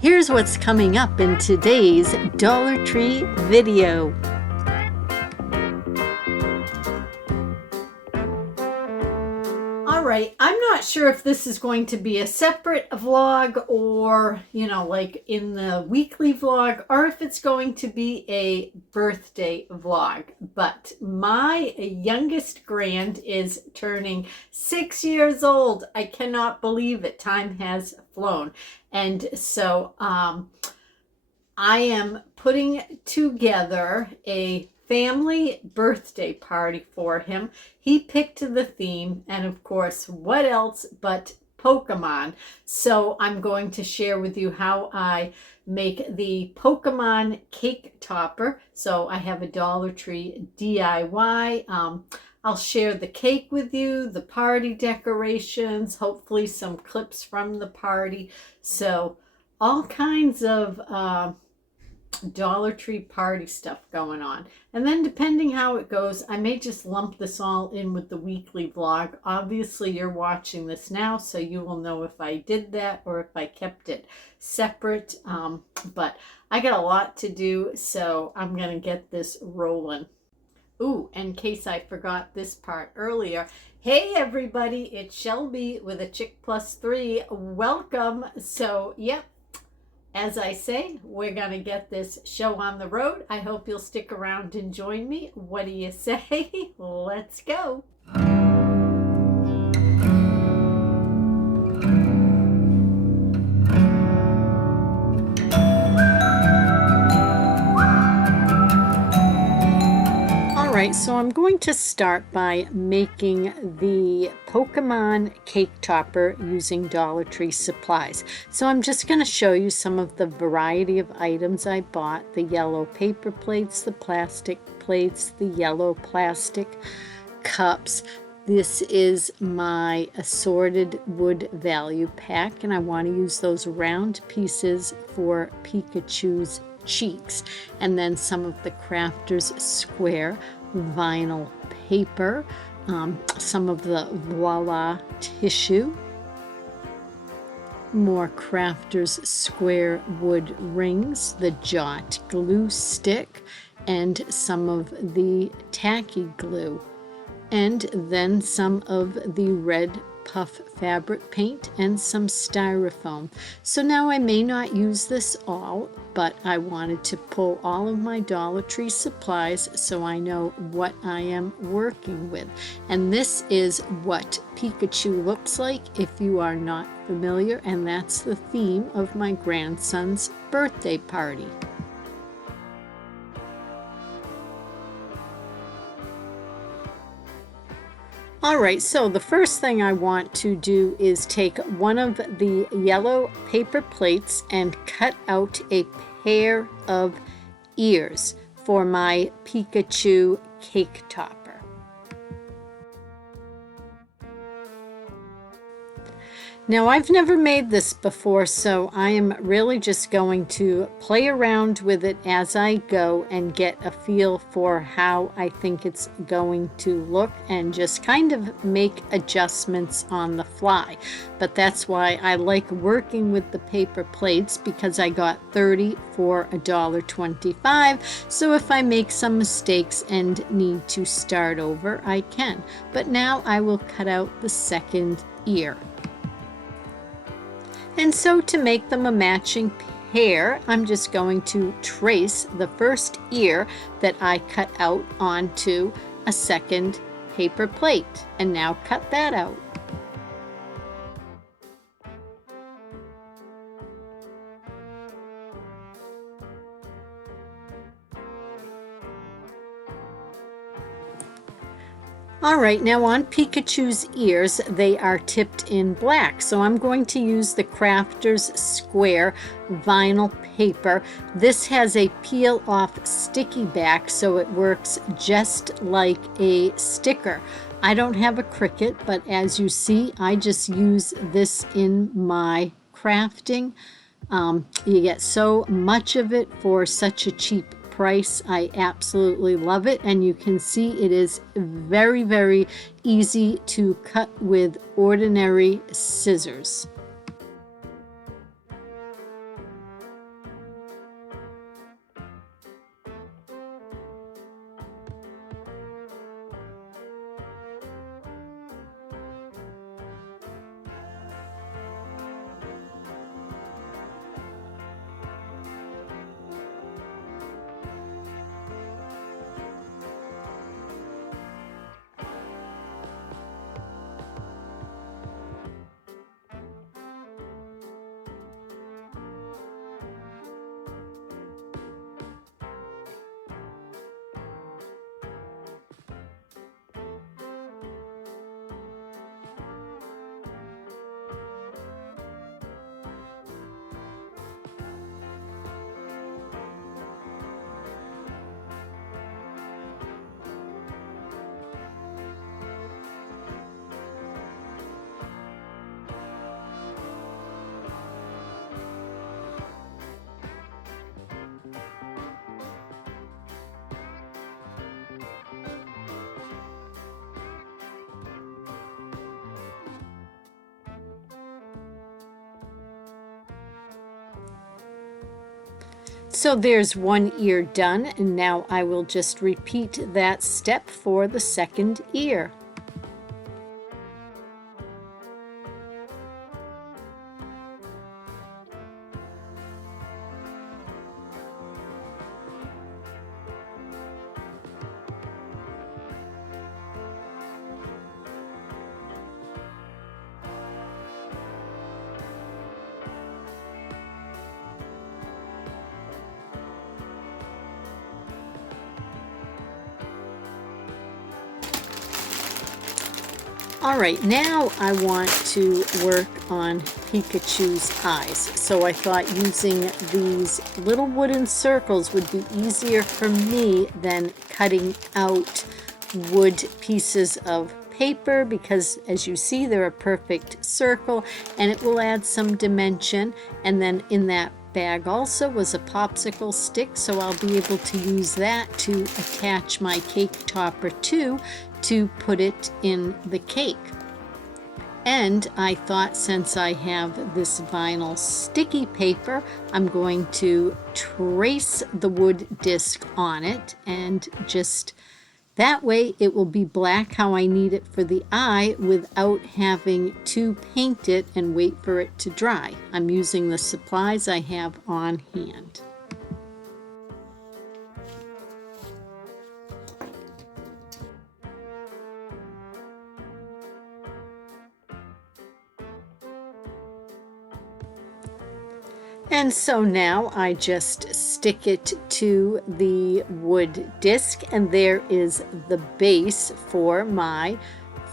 Here's what's coming up in today's Dollar Tree video. Alright, I'm not sure if this is going to be a separate vlog or, like in the weekly vlog, or if it's going to be a birthday vlog. But my youngest grand is turning 6 years old. I cannot believe it. Time has flown. And so I am putting together a family birthday party for him. He picked the theme, and of course, what else but Pokemon. So I'm going to share with you how I make the Pokemon cake topper. So I have a Dollar Tree DIY. I'll share the cake with you, the party decorations, hopefully some clips from the party. So all kinds of Dollar Tree party stuff going on. And then depending how it goes, I may just lump this all in with the weekly vlog. Obviously you're watching this now, so you will know if I did that or if I kept it separate. But I got a lot to do, so I'm gonna get this rolling. Ooh, in case I forgot this part earlier, hey everybody, it's Shelby with a Chick Plus 3. Welcome. So yep, as I say, we're going to get this show on the road. I hope you'll stick around and join me. What do you say? Let's go. Alright, so I'm going to start by making the Pokemon cake topper using Dollar Tree supplies. So I'm just going to show you some of the variety of items I bought. The yellow paper plates, the plastic plates, the yellow plastic cups. This is my assorted wood value pack, and I want to use those round pieces for Pikachu's cheeks. And then some of the Crafters Square vinyl paper, some of the Voila tissue, more Crafters Square wood rings, the Jot glue stick, and some of the tacky glue, and then some of the red puff fabric paint and some styrofoam. So now I may not use this all, but I wanted to pull all of my Dollar Tree supplies so I know what I am working with. And this is what Pikachu looks like if you are not familiar, and that's the theme of my grandson's birthday party. Alright, so the first thing I want to do is take one of the yellow paper plates and cut out a pair of ears for my Pikachu cake topper. Now, I've never made this before, so I am really just going to play around with it as I go and get a feel for how I think it's going to look and just kind of make adjustments on the fly. But that's why I like working with the paper plates, because I got 30 for $1.25. So if I make some mistakes and need to start over, I can. But now I will cut out the second ear. And so to make them a matching pair, I'm just going to trace the first ear that I cut out onto a second paper plate, and now cut that out. Alright, now on Pikachu's ears, they are tipped in black. So I'm going to use the Crafters Square vinyl paper. This has a peel-off sticky back, so it works just like a sticker. I don't have a Cricut, but as you see, I just use this in my crafting. You get so much of it for such a cheap price. I absolutely love it, and you can see it is very, very easy to cut with ordinary scissors. So there's one ear done, and now I will just repeat that step for the second ear. All right, now I want to work on Pikachu's eyes. So I thought using these little wooden circles would be easier for me than cutting out wood pieces of paper, because as you see, they're a perfect circle and it will add some dimension. And then in that bag also was a popsicle stick, so I'll be able to use that to attach my cake topper to put it in the cake. And I thought, since I have this vinyl sticky paper, I'm going to trace the wood disc on it, and just that way it will be black how I need it for the eye without having to paint it and wait for it to dry. I'm using the supplies I have on hand. And so now I just stick it to the wood disc, and there is the base for my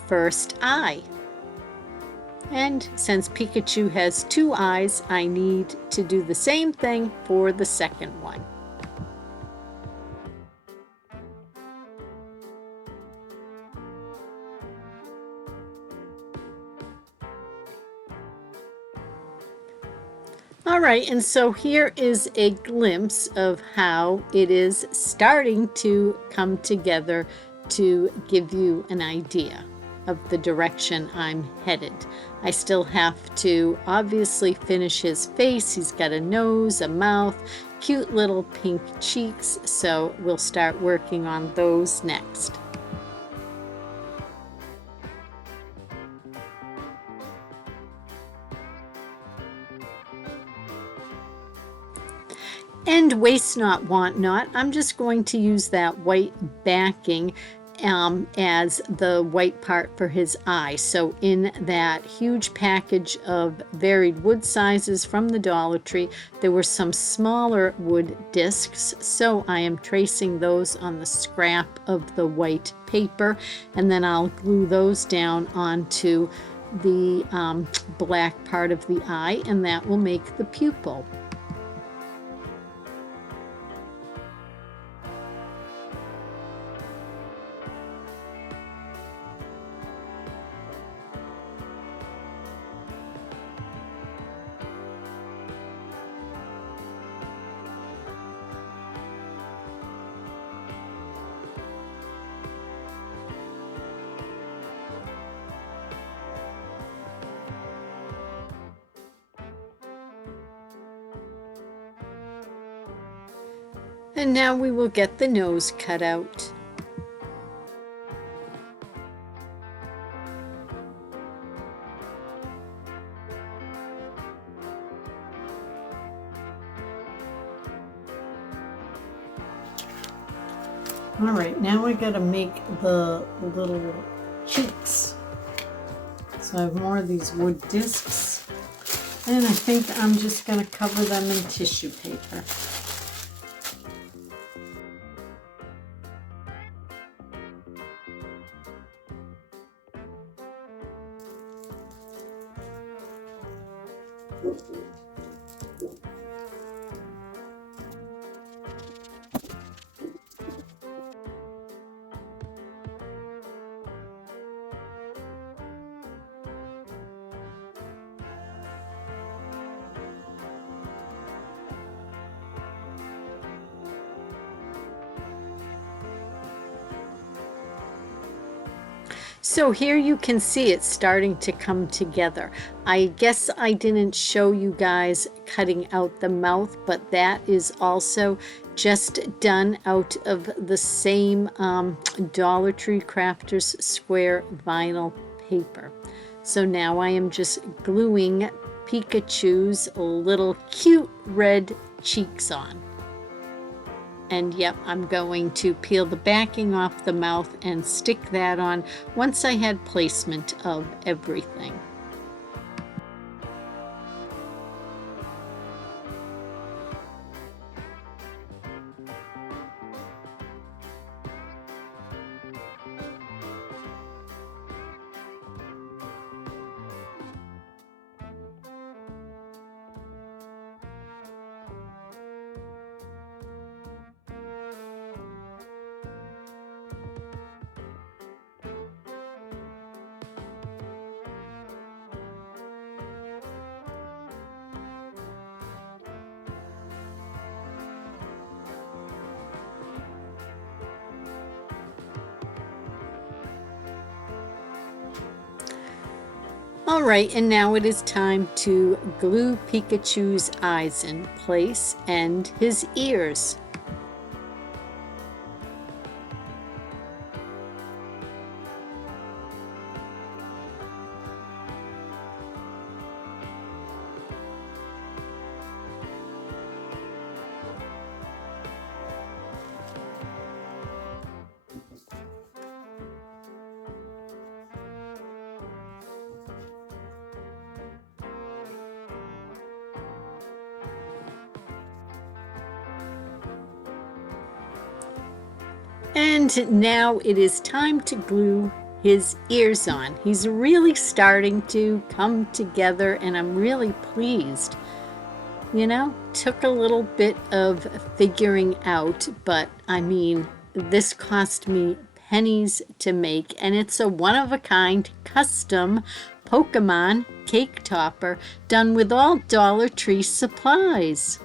first eye. And since Pikachu has two eyes, I need to do the same thing for the second one. All right, and so here is a glimpse of how it is starting to come together to give you an idea of the direction I'm headed. I still have to obviously finish his face. He's got a nose, a mouth, cute little pink cheeks, so we'll start working on those next. And waste not, want not. I'm just going to use that white backing as the white part for his eye. So in that huge package of varied wood sizes from the Dollar Tree, there were some smaller wood discs. So I am tracing those on the scrap of the white paper, and then I'll glue those down onto the black part of the eye, and that will make the pupil. And now we will get the nose cut out. All right, now we got to make the little cheeks. So I have more of these wood discs, and I think I'm just going to cover them in tissue paper. So here you can see it's starting to come together. I guess I didn't show you guys cutting out the mouth, but that is also just done out of the same Dollar Tree Crafters square vinyl paper. So now I am just gluing Pikachu's little cute red cheeks on. And yep, I'm going to peel the backing off the mouth and stick that on once I had placement of everything. All right, and now it is time to glue Pikachu's eyes in place and his ears. And now it is time to glue his ears on. He's really starting to come together, and I'm really pleased. You know, took a little bit of figuring out, but I mean, this cost me pennies to make, and it's a one-of-a-kind custom Pokemon cake topper done with all Dollar Tree supplies.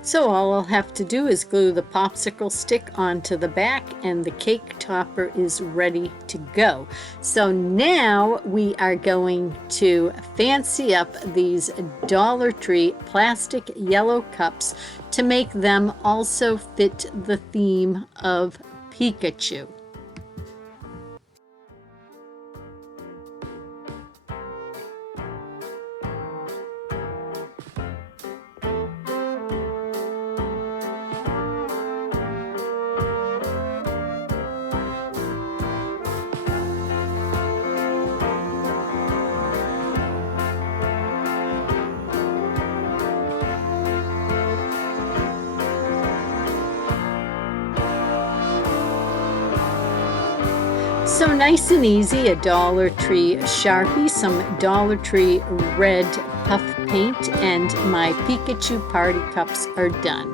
So all I'll have to do is glue the popsicle stick onto the back, and the cake topper is ready to go. So now we are going to fancy up these Dollar Tree plastic yellow cups to make them also fit the theme of Pikachu. So nice and easy, a Dollar Tree Sharpie, some Dollar Tree red puff paint, and my Pikachu party cups are done.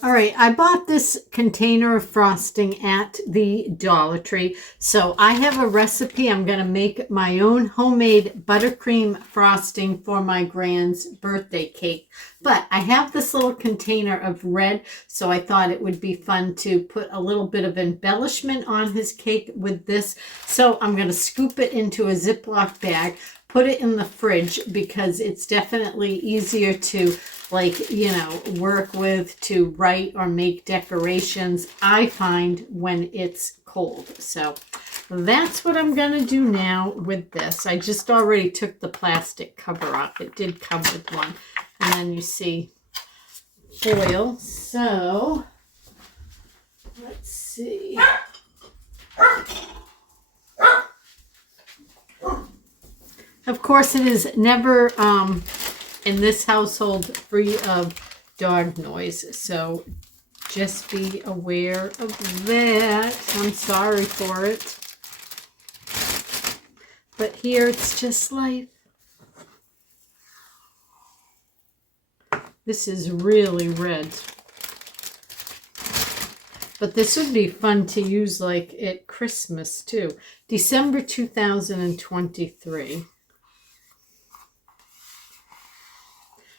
All right, I bought this container of frosting at the Dollar Tree. So I have a recipe. I'm going to make my own homemade buttercream frosting for my grand's birthday cake. But I have this little container of red, so I thought it would be fun to put a little bit of embellishment on his cake with this. So I'm going to scoop it into a Ziploc bag, put it in the fridge, because it's definitely easier to, like, you know, work with, to write or make decorations, I find, when it's cold. So that's what I'm going to do now with this. I just already took the plastic cover off. It did come with one. And then you see foil. So let's see. Of course, it is never in this household free of dog noise, so just be aware of that. I'm sorry for it, but here it's just life. This is really red. But this would be fun to use like at Christmas too. December 2023.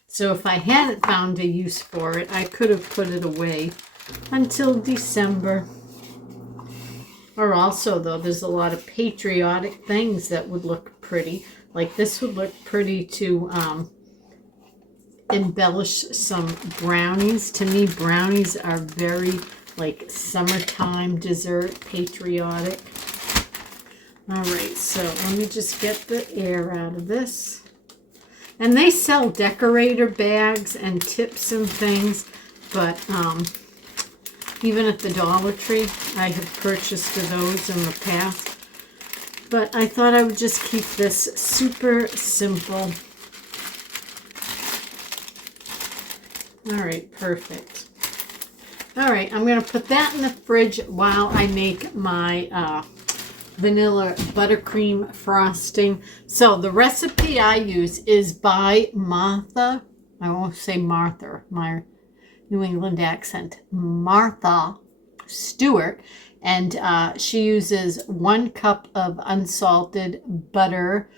So if I hadn't found a use for it, I could have put it away until December. Or also, though, there's a lot of patriotic things that would look pretty. Like this would look pretty to embellish some brownies. To me, brownies are very like summertime dessert, patriotic. All right, so let me just get the air out of this. And they sell decorator bags and tips and things, but even at the Dollar Tree, I have purchased those in the past. But I thought I would just keep this super simple. All right, perfect. All right, I'm going to put that in the fridge while I make my vanilla buttercream frosting. So the recipe I use is by Martha. I won't say Martha, my New England accent. Martha Stewart. And she uses 1 cup of unsalted butter,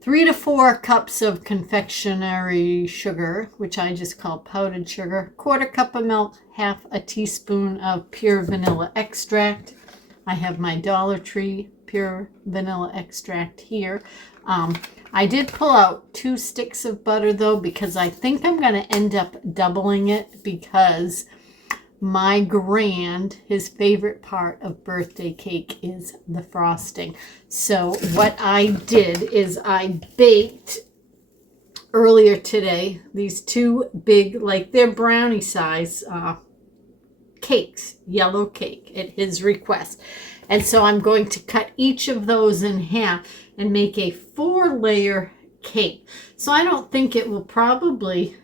3 to 4 cups of confectionery sugar, which I just call powdered sugar, 1/4 cup of milk, 1/2 a teaspoon of pure vanilla extract. I have my Dollar Tree pure vanilla extract here. I did pull out 2 sticks of butter though, because I think I'm going to end up doubling it, because my his favorite part of birthday cake is the frosting. So what I did is I baked earlier today these 2 big, like they're brownie size cakes, yellow cake at his request. And so I'm going to cut each of those in half and make a 4-layer cake. So I don't think it will probably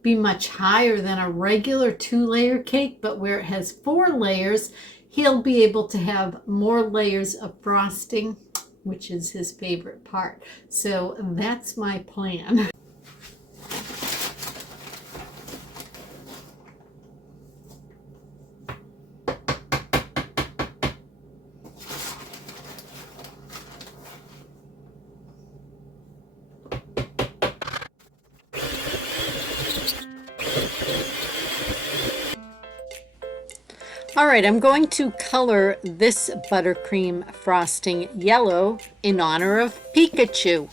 be much higher than a regular 2-layer cake, but where it has 4 layers, he'll be able to have more layers of frosting, which is his favorite part. So that's my plan. All right, I'm going to color this buttercream frosting yellow in honor of Pikachu.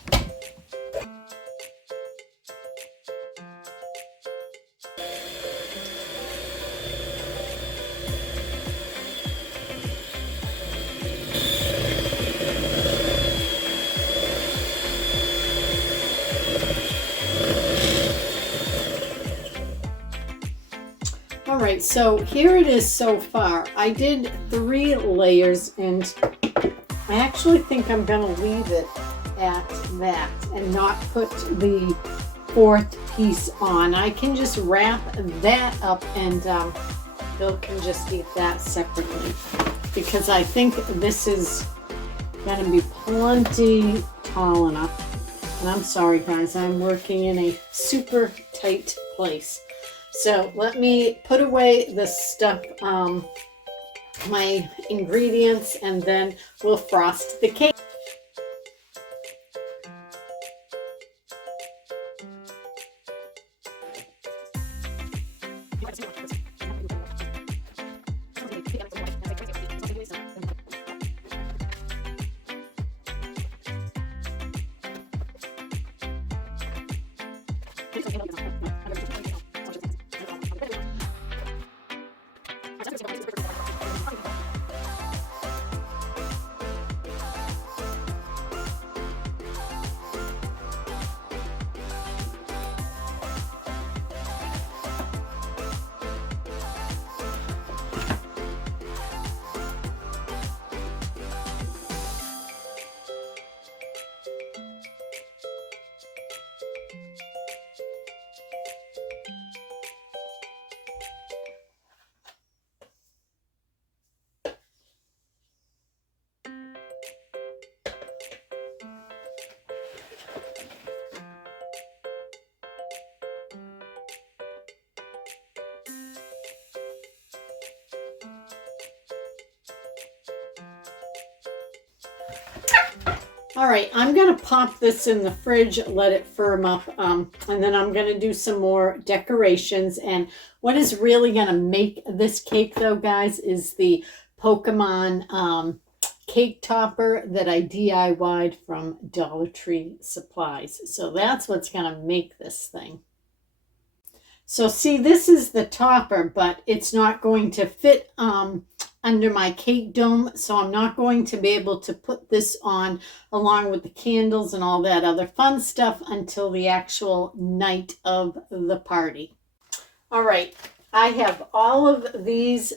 All right, so here it is so far. I did 3 layers, and I actually think I'm going to leave it at that and not put the 4th piece on. I can just wrap that up, and Bill can just eat that separately, because I think this is going to be plenty tall enough. And I'm sorry, guys, I'm working in a super tight place. So let me put away the stuff, my ingredients, and then we'll frost the cake. All right, I'm going to pop this in the fridge, let it firm up, and then I'm going to do some more decorations. And what is really going to make this cake, though, guys, is the Pokemon cake topper that I DIY'd from Dollar Tree Supplies. So that's what's going to make this thing. So see, this is the topper, but it's not going to fit under my cake dome, so I'm not going to be able to put this on along with the candles and all that other fun stuff until the actual night of the party. All right, I have all of these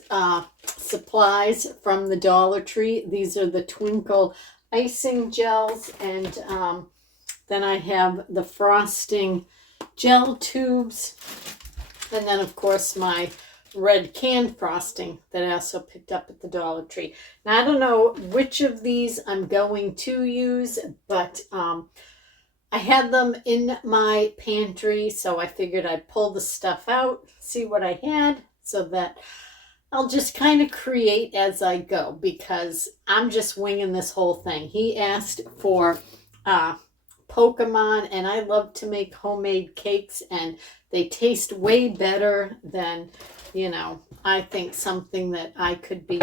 supplies from the Dollar Tree. These are the Twinkle icing gels, and then I have the frosting gel tubes, and then of course my red can frosting that I also picked up at the Dollar Tree. Now I don't know which of these I'm going to use, but I had them in my pantry, so I figured I'd pull the stuff out, see what I had, so that I'll just kind of create as I go, because I'm just winging this whole thing. He asked for Pokemon, and I love to make homemade cakes, and they taste way better than, you know, I think something that I could be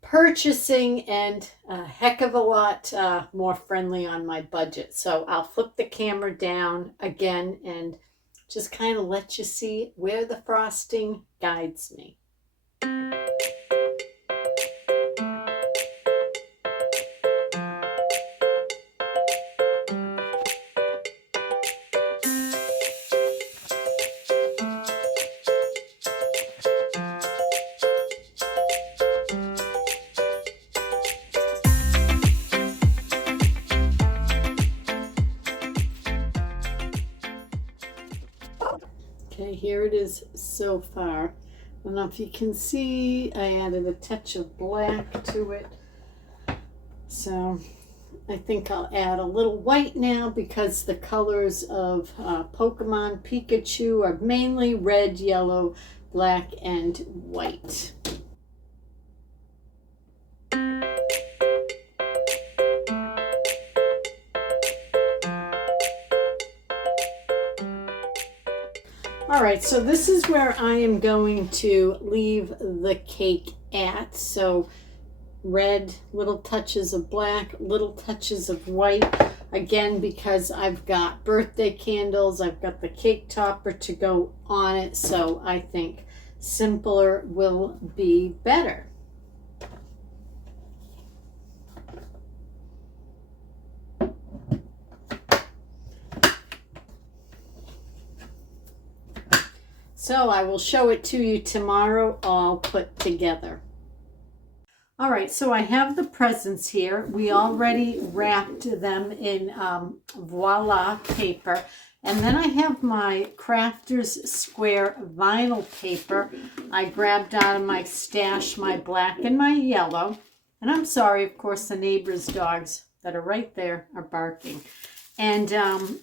purchasing, and a heck of a lot more friendly on my budget. So I'll flip the camera down again and just kind of let you see where the frosting guides me. Okay, here it is so far. I don't know if you can see, I added a touch of black to it. So I think I'll add a little white now, because the colors of Pokemon Pikachu are mainly red, yellow, black, and white. All right, so this is where I am going to leave the cake at. So red, little touches of black, little touches of white. Again, because I've got birthday candles, I've got the cake topper to go on it. So I think simpler will be better. So I will show it to you tomorrow all put together. All right, so I have the presents here. We already wrapped them in voila paper. And then I have my Crafters Square vinyl paper. I grabbed out of my stash my black and my yellow. And I'm sorry, of course, the neighbor's dogs that are right there are barking. And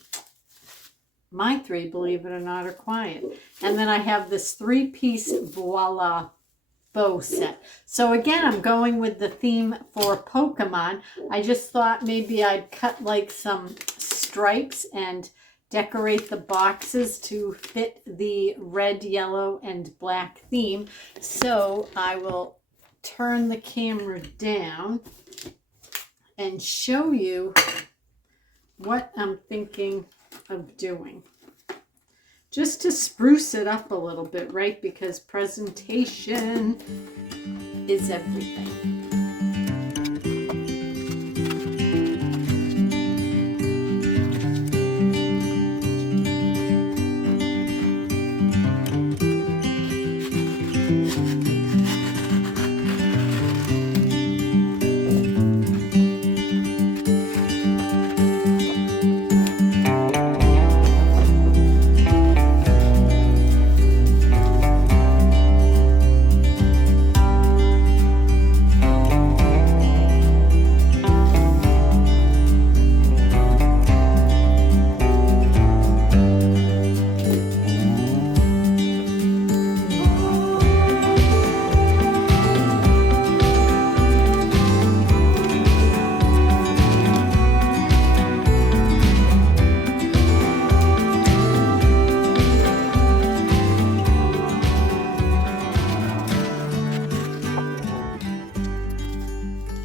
my three, believe it or not, are quiet. And then I have this 3-piece voila bow set. So again, I'm going with the theme for Pokemon. I just thought maybe I'd cut like some stripes and decorate the boxes to fit the red, yellow, and black theme. So I will turn the camera down and show you what I'm thinking of doing, just to spruce it up a little bit, right? Because presentation is everything.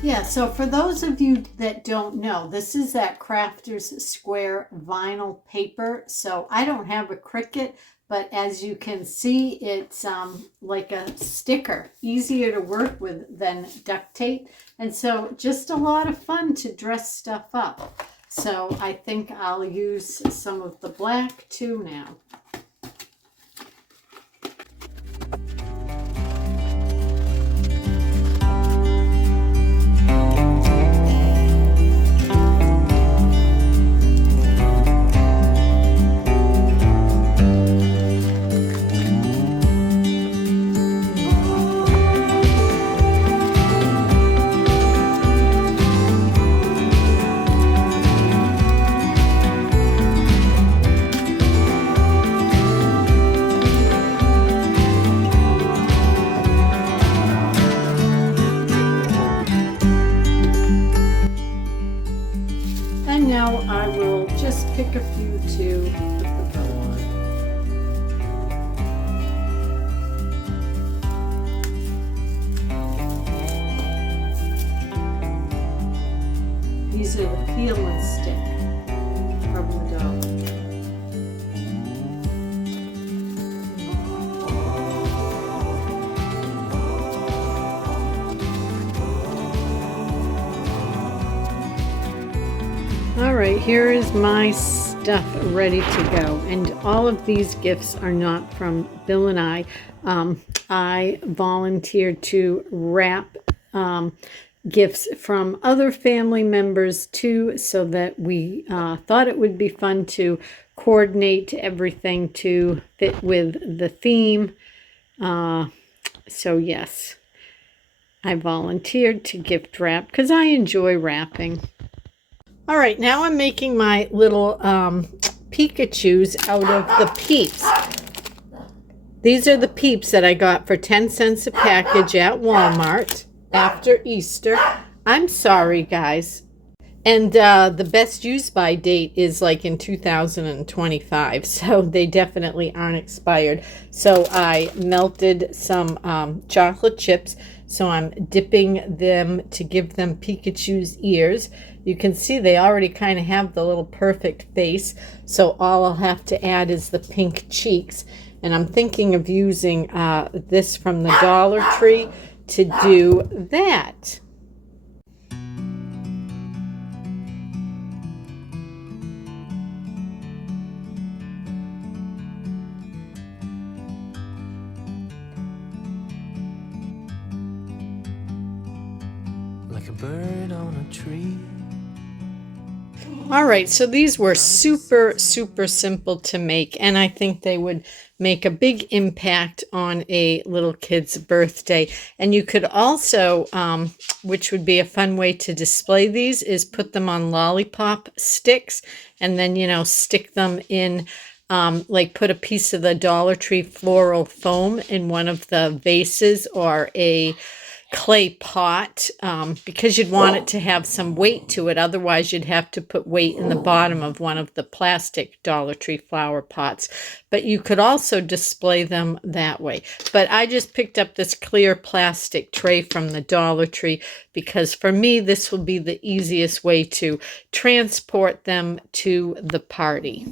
Yeah, so for those of you that don't know, this is that Crafters Square vinyl paper. So I don't have a Cricut, but as you can see, it's like a sticker, easier to work with than duct tape. And so just a lot of fun to dress stuff up. So I think I'll use some of the black too now. And now I will just pick a few to put the bow on. These are the peel and stick from the doll. All right, here is my stuff ready to go. And all of these gifts are not from Bill and I. I volunteered to wrap gifts from other family members too, so that we thought it would be fun to coordinate everything to fit with the theme. So yes, I volunteered to gift wrap because I enjoy wrapping. All right, now I'm making my little Pikachus out of the Peeps. These are the Peeps that I got for 10 cents a package at Walmart after Easter. I'm sorry, guys. And the best use by date is like in 2025, so they definitely aren't expired. So I melted some chocolate chips, so I'm dipping them to give them Pikachu's ears. You can see they already kind of have the little perfect face, so all I'll have to add is the pink cheeks. And I'm thinking of using this from the Dollar Tree to do that. Like a bird on a tree. All right, so these were super simple to make, and I think they would make a big impact on a little kid's birthday. And you could also, which would be a fun way to display these, is put them on lollipop sticks and then, you know, stick them in, like put a piece of the Dollar Tree floral foam in one of the vases or a clay pot, because you'd want it to have some weight to it. Otherwise, you'd have to put weight in the bottom of one of the plastic Dollar Tree flower pots. But you could also display them that way. But I just picked up this clear plastic tray from the Dollar Tree because for me, this will be the easiest way to transport them to the party.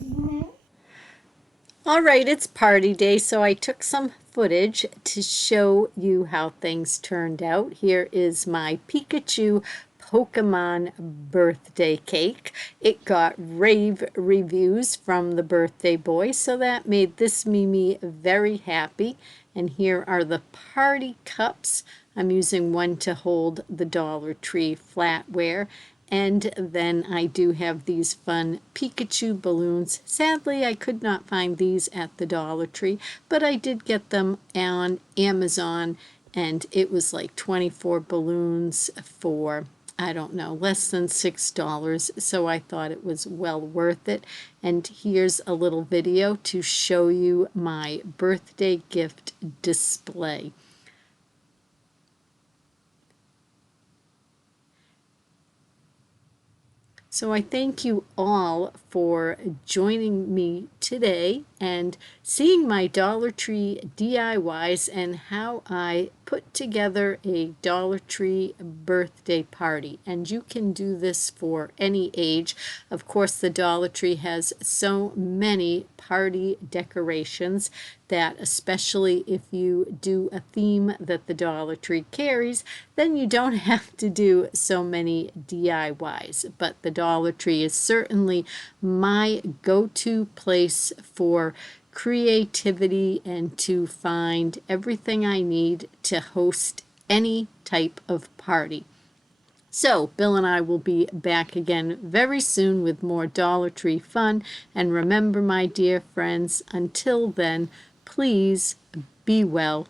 All right, it's party day, so I took some footage to show you how things turned out. Here is my Pikachu Pokemon birthday cake. It got rave reviews from the birthday boy, so that made this Mimi very happy. And here are the party cups. I'm using one to hold the Dollar Tree flatware. And then I do have these fun Pikachu balloons. Sadly, I could not find these at the Dollar Tree, but I did get them on Amazon, and it was like 24 balloons for, I don't know, less than $6. So I thought it was well worth it. And here's a little video to show you my birthday gift display. So I thank you all for joining me today and seeing my Dollar Tree DIYs and how I put together a Dollar Tree birthday party, and you can do this for any age. Of course, the Dollar Tree has so many party decorations that, especially if you do a theme that the Dollar Tree carries, then you don't have to do so many DIYs. But the Dollar Tree is certainly my go-to place for creativity and to find everything I need to host any type of party. So, Bill and I will be back again very soon with more Dollar Tree fun. And remember, my dear friends, until then, please be well